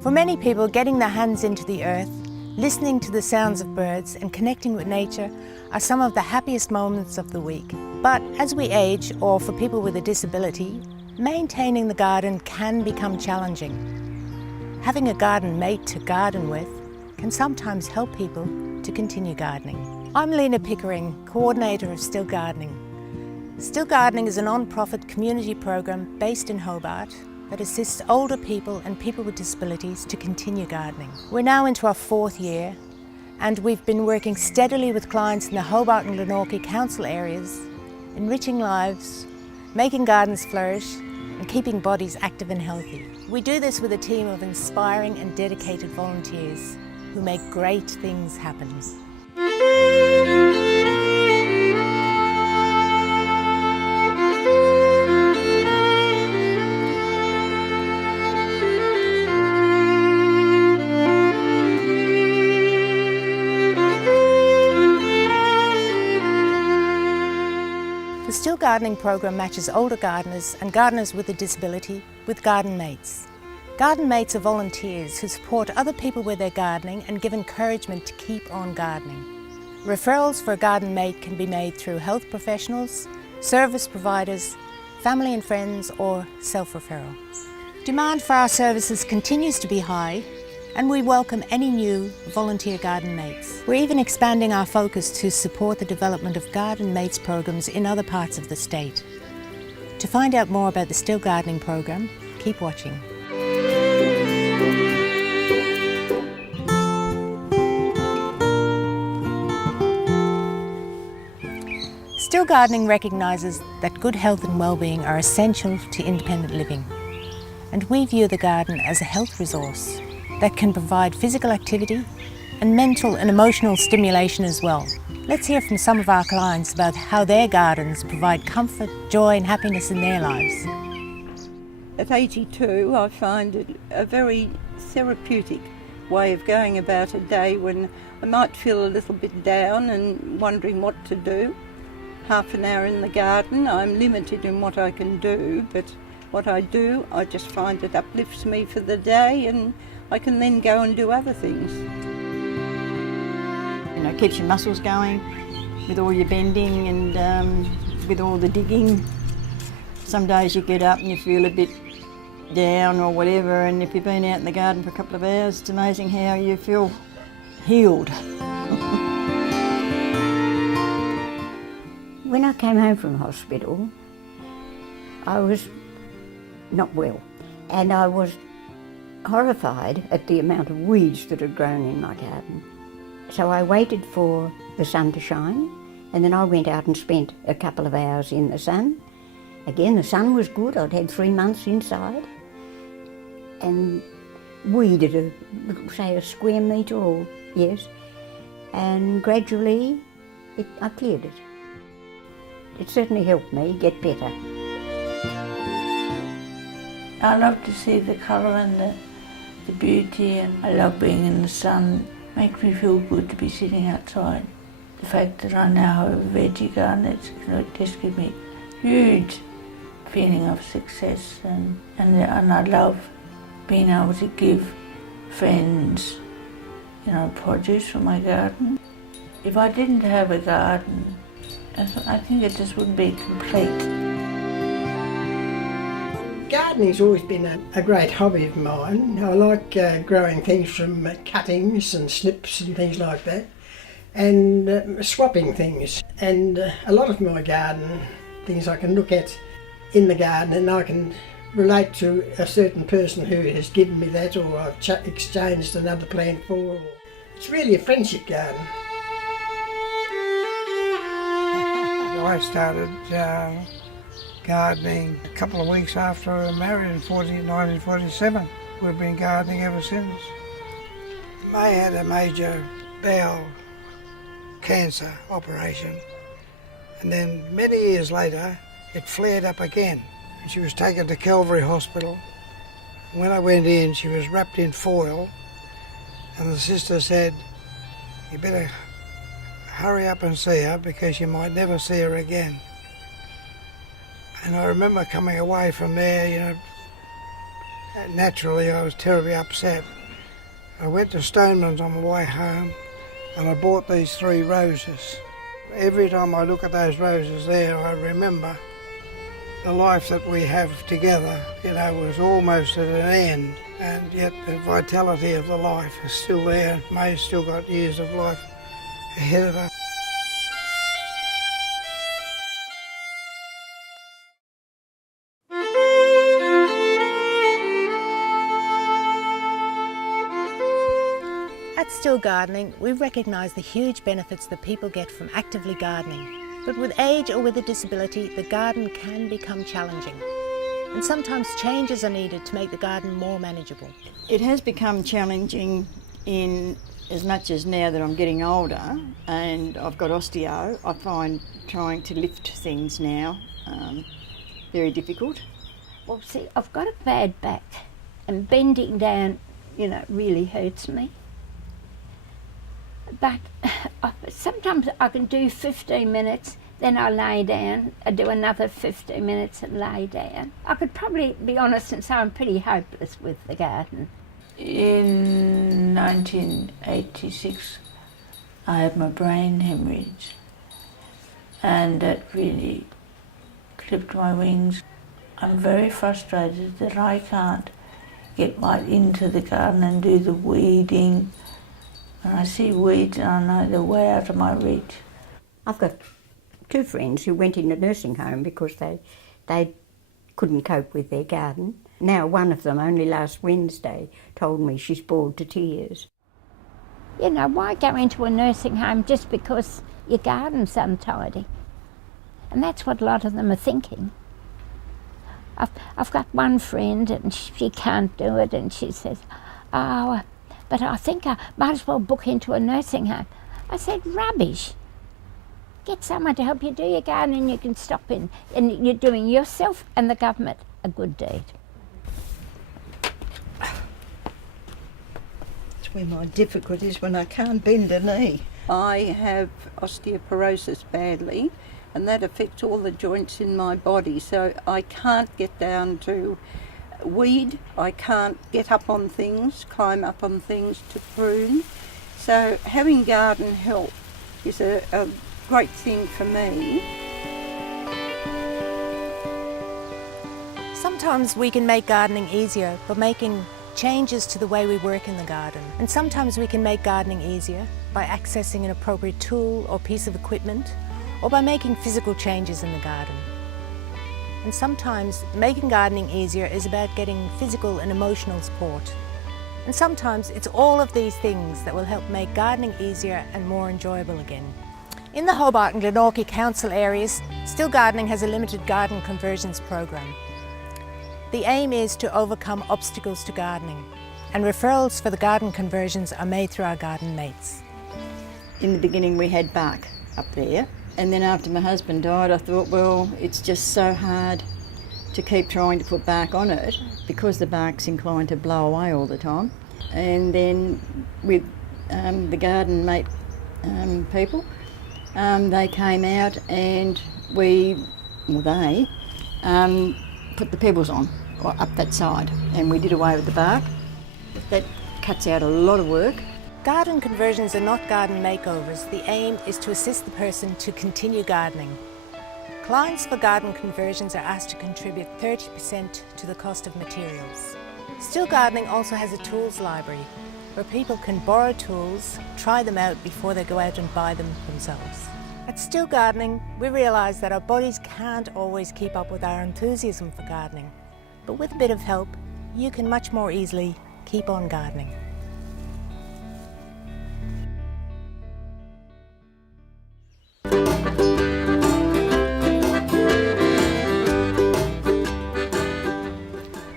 For many people, getting their hands into the earth, listening to the sounds of birds and connecting with nature are some of the happiest moments of the week. But as we age, or for people with a disability, maintaining the garden can become challenging. Having a garden mate to garden with can sometimes help people to continue gardening. I'm Lena Pickering, coordinator of Still Gardening. Still Gardening is a non-profit community program based in Hobart that assists older people and people with disabilities to continue gardening. We're now into our 4th year, and we've been working steadily with clients in the Hobart and Glenorchy council areas, enriching lives, making gardens flourish, and keeping bodies active and healthy. We do this with a team of inspiring and dedicated volunteers who make great things happen. The Still Gardening program matches older gardeners and gardeners with a disability with garden mates. Garden mates are volunteers who support other people with their gardening and give encouragement to keep on gardening. Referrals for a garden mate can be made through health professionals, service providers, family and friends, or self-referral. Demand for our services continues to be high, and we welcome any new volunteer garden mates. We're even expanding our focus to support the development of garden mates programs in other parts of the state. To find out more about the Still Gardening program, keep watching. Still Gardening recognises that good health and well-being are essential to independent living, and we view the garden as a health resource that can provide physical activity and mental and emotional stimulation as well. Let's hear from some of our clients about how their gardens provide comfort, joy and happiness in their lives. At 82, I find it a very therapeutic way of going about a day when I might feel a little bit down and wondering what to do. Half an hour in the garden, I'm limited in what I can do, but what I do, I just find it uplifts me for the day, and I can then go and do other things. You know, it keeps your muscles going with all your bending and with all the digging. Some days you get up and you feel a bit down or whatever, and if you've been out in the garden for a couple of hours, it's amazing how you feel healed. When I came home from hospital, I was not well, and I was horrified at the amount of weeds that had grown in my garden. So I waited for the sun to shine, and then I went out and spent a couple of hours in the sun. Again, the sun was good. I'd had 3 months inside, and weeded say a square metre, or yes, and gradually I cleared it. It certainly helped me get better. I love to see the colour and the beauty, and I love being in the sun. It makes me feel good to be sitting outside. The fact that I now have a veggie garden, it just gives me huge feeling of success, and I love being able to give friends, you know, produce from my garden. If I didn't have a garden, I think it just wouldn't be complete. Gardening's always been a great hobby of mine. I like growing things from cuttings and snips and things like that, and swapping things. And a lot of my garden things I can look at in the garden, and I can relate to a certain person who has given me that, or I've exchanged another plant for. It's really a friendship garden. I started gardening a couple of weeks after I was married in 1947. We've been gardening ever since. May had a major bowel cancer operation, and then many years later it flared up again. And she was taken to Calvary Hospital. When I went in, she was wrapped in foil, and the sister said, "You better hurry up and see her because you might never see her again." And I remember coming away from there, you know, Naturally, I was terribly upset. I went to Stoneman's on my way home and I bought these 3 roses. Every time I look at those roses there, I remember the life that we have together, was almost at an end, and yet the vitality of the life is still there. May's still got years of life ahead of her. At Still Gardening, we recognise the huge benefits that people get from actively gardening. But with age or with a disability, the garden can become challenging. And sometimes changes are needed to make the garden more manageable. It has become challenging in as much as now that I'm getting older and I've got osteo, I find trying to lift things now very difficult. Well, see, I've got a bad back and bending down, really hurts me. But sometimes I can do 15 minutes, then I lay down, I do another 15 minutes and lay down. I could probably be honest and say I'm pretty hopeless with the garden. In 1986, I had my brain hemorrhage, and that really clipped my wings. I'm very frustrated that I can't get right into the garden and do the weeding. And I see weeds and I know they're way out of my reach. I've got 2 friends who went in a nursing home because they couldn't cope with their garden. Now one of them, only last Wednesday, told me she's bored to tears. Why go into a nursing home just because your garden's untidy? And that's what a lot of them are thinking. I've got one friend and she can't do it, and she says, but I think I might as well book into a nursing home. I said, rubbish. Get someone to help you do your garden and you can stop in. And you're doing yourself and the government a good deed. That's where my difficulty is, when I can't bend a knee. I have osteoporosis badly, and that affects all the joints in my body, so I can't get down to weed, I can't get up on things, climb up on things to prune. So having garden help is a great thing for me. Sometimes we can make gardening easier by making changes to the way we work in the garden. And sometimes we can make gardening easier by accessing an appropriate tool or piece of equipment, or by making physical changes in the garden. And sometimes making gardening easier is about getting physical and emotional support. And sometimes it's all of these things that will help make gardening easier and more enjoyable again. In the Hobart and Glenorchy council areas, Still Gardening has a limited garden conversions program. The aim is to overcome obstacles to gardening, and referrals for the garden conversions are made through our garden mates. In the beginning we had bark up there, and then after my husband died I thought, well, it's just so hard to keep trying to put bark on it because the bark's inclined to blow away all the time. And then with the garden mate people, they came out and they put the pebbles on up that side, and we did away with the bark. That cuts out a lot of work. Garden conversions are not garden makeovers. The aim is to assist the person to continue gardening. Clients for garden conversions are asked to contribute 30% to the cost of materials. Still Gardening also has a tools library where people can borrow tools, try them out before they go out and buy them themselves. At Still Gardening, we realise that our bodies can't always keep up with our enthusiasm for gardening, but with a bit of help, you can much more easily keep on gardening.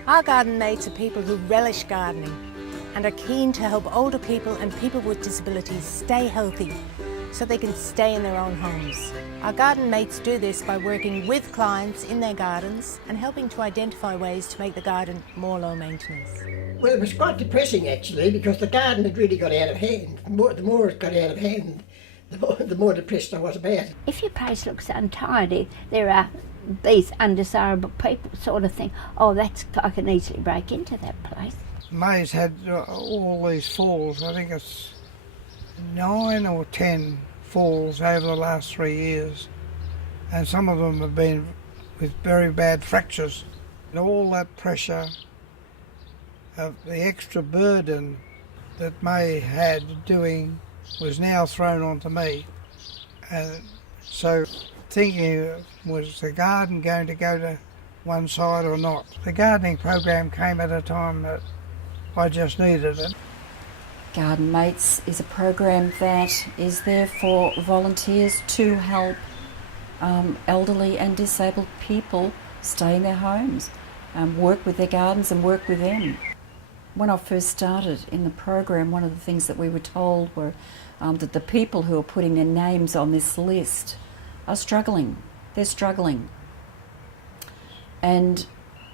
Our garden mates are people who relish gardening and are keen to help older people and people with disabilities stay healthy so they can stay in their own homes. Our garden mates do this by working with clients in their gardens and helping to identify ways to make the garden more low maintenance. Well, it was quite depressing actually, because the garden had really got out of hand. The more it got out of hand, the more depressed I was about it. If your place looks untidy, there are these undesirable people sort of think, oh, I can easily break into that place. May's had all these falls. I think it's 9 or 10 falls over the last 3 years, and some of them have been with very bad fractures. And all that pressure of the extra burden that May had doing was now thrown onto me. And so thinking, was the garden going to go to one side or not? The gardening program came at a time that I just needed it. Garden Mates is a program that is there for volunteers to help elderly and disabled people stay in their homes, work with their gardens and work with them. When I first started in the program, one of the things that we were told were that the people who are putting their names on this list are struggling. They're struggling. And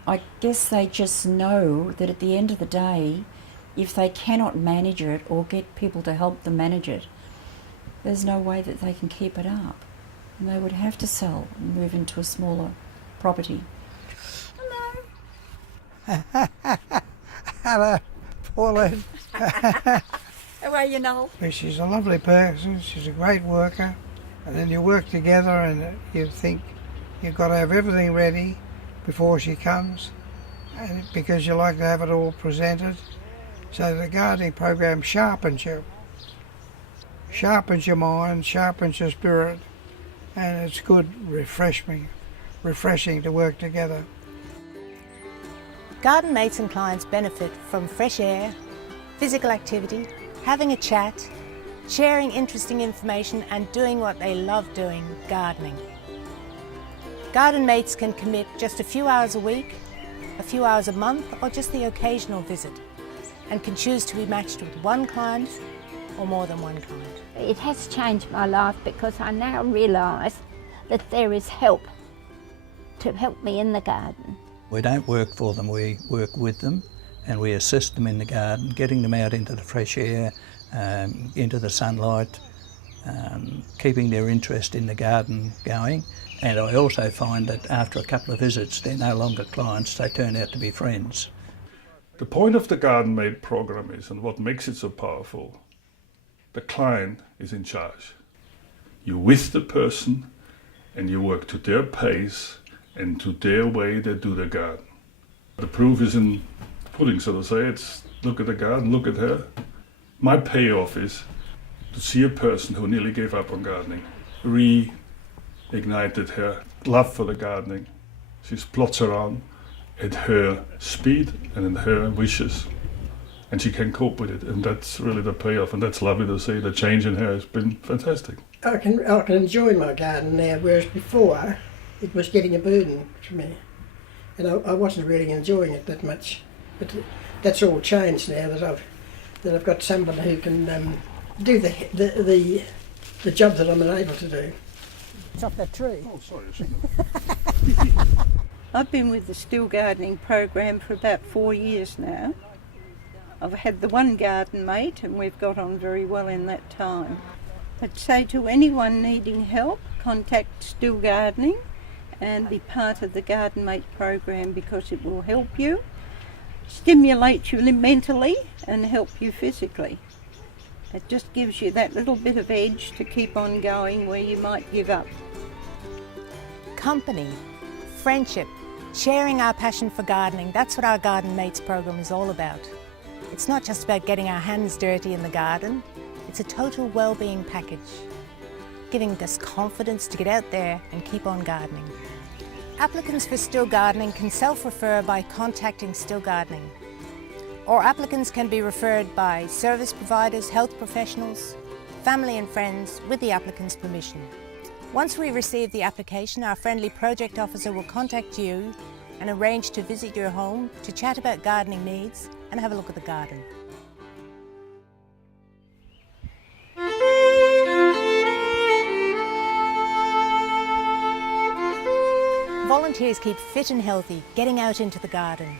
I guess they just know that at the end of the day, if they cannot manage it or get people to help them manage it, there's no way that they can keep it up. And they would have to sell and move into a smaller property. Hello. Hello, Pauline. How are you, Noel? She's a lovely person, she's a great worker, and then you work together and you think you've got to have everything ready before she comes, and because you like to have it all presented. So the gardening program sharpens you mind, sharpens your spirit, and it's good, refreshing to work together. Garden mates and clients benefit from fresh air, physical activity, having a chat, sharing interesting information and doing what they love doing, gardening. Garden mates can commit just a few hours a week, a few hours a month or just the occasional visit, and can choose to be matched with one client or more than one client. It has changed my life because I now realise that there is help to help me in the garden. We don't work for them, we work with them and we assist them in the garden, getting them out into the fresh air, into the sunlight, keeping their interest in the garden going. And I also find that after a couple of visits, they're no longer clients, they turn out to be friends. The point of the Garden Mate program is, and what makes it so powerful, the client is in charge. You're with the person and you work to their pace and to their way they do the garden. The proof is in the pudding, so to say. It's look at the garden, look at her. My payoff is to see a person who nearly gave up on gardening reignited her love for the gardening. She plots around at her speed and in her wishes, and she can cope with it, and that's really the payoff, and that's lovely to see. The change in her has been fantastic. I can enjoy my garden now, whereas before it was getting a burden for me, and I wasn't really enjoying it that much. But that's all changed now that I've got somebody who can do the job that I'm unable to do. It's up that tree. Oh, sorry, I shouldn't have. I've been with the Still Gardening program for about 4 years now. I've had the one garden mate and we've got on very well in that time. I'd say to anyone needing help, contact Still Gardening and be part of the Garden Mate program because it will help you, stimulate you mentally and help you physically. It just gives you that little bit of edge to keep on going where you might give up. Company, friendship, sharing our passion for gardening, that's what our Garden Mates program is all about. It's not just about getting our hands dirty in the garden, it's a total well-being package, giving us confidence to get out there and keep on gardening. Applicants for Still Gardening can self-refer by contacting Still Gardening, or applicants can be referred by service providers, health professionals, family and friends with the applicant's permission. Once we receive the application, our friendly project officer will contact you and arrange to visit your home to chat about gardening needs and have a look at the garden. Volunteers keep fit and healthy, getting out into the garden,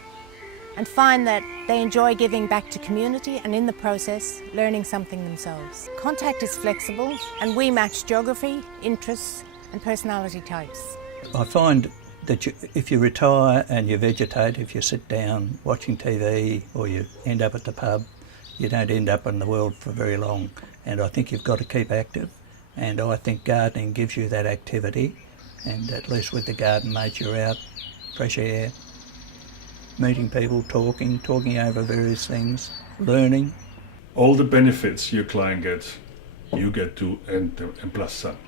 and find that they enjoy giving back to community and in the process, learning something themselves. Contact is flexible and we match geography, interests and personality types. I find that if you retire and you vegetate, if you sit down watching TV or you end up at the pub, you don't end up in the world for very long. And I think you've got to keep active, and I think gardening gives you that activity, and at least with the garden mates you're out, fresh air, meeting people, talking over various things, learning. All the benefits your client gets, you get too, and plus some.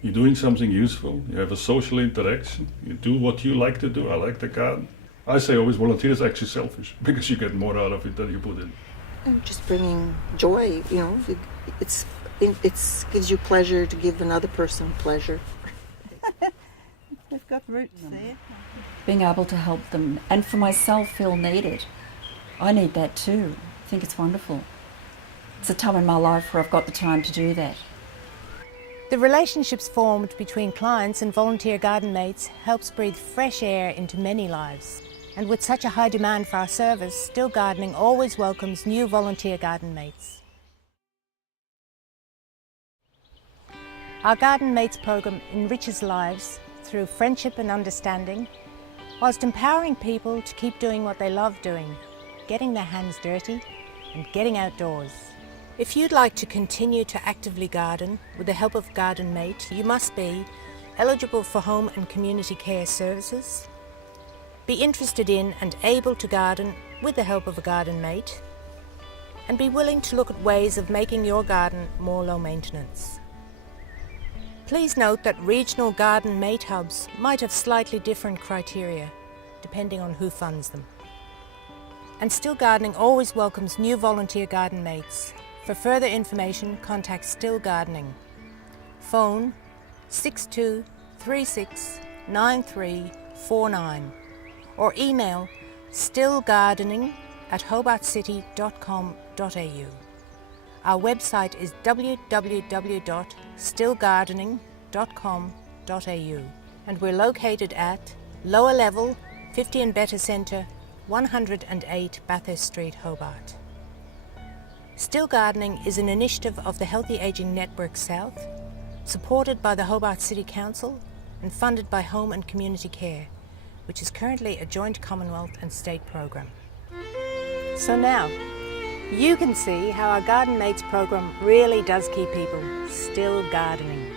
You're doing something useful, you have a social interaction, you do what you like to do. I like the garden. I say always volunteers are actually selfish because you get more out of it than you put in. And just bringing joy, you know, it gives you pleasure to give another person pleasure. We've got roots there. Being able to help them, and for myself feel needed. I need that too. I think it's wonderful. It's a time in my life where I've got the time to do that. The relationships formed between clients and volunteer garden mates helps breathe fresh air into many lives. And with such a high demand for our service, Still Gardening always welcomes new volunteer garden mates. Our Garden Mates program enriches lives through friendship and understanding, whilst empowering people to keep doing what they love doing, getting their hands dirty and getting outdoors. If you'd like to continue to actively garden with the help of Garden Mate, you must be eligible for home and community care services, be interested in and able to garden with the help of a Garden Mate, and be willing to look at ways of making your garden more low maintenance. Please note that regional Garden Mate hubs might have slightly different criteria, depending on who funds them. And Still Gardening always welcomes new volunteer garden mates. For further information, contact Still Gardening. Phone 62369349 or email stillgardening@hobartcity.com.au. Our website is www.stillgardening.com.au and we're located at Lower Level, 50 and Better Centre, 108 Bathurst Street, Hobart. Still Gardening is an initiative of the Healthy Ageing Network South, supported by the Hobart City Council and funded by Home and Community Care, which is currently a joint Commonwealth and state program. So now, you can see how our Garden Mates program really does keep people still gardening.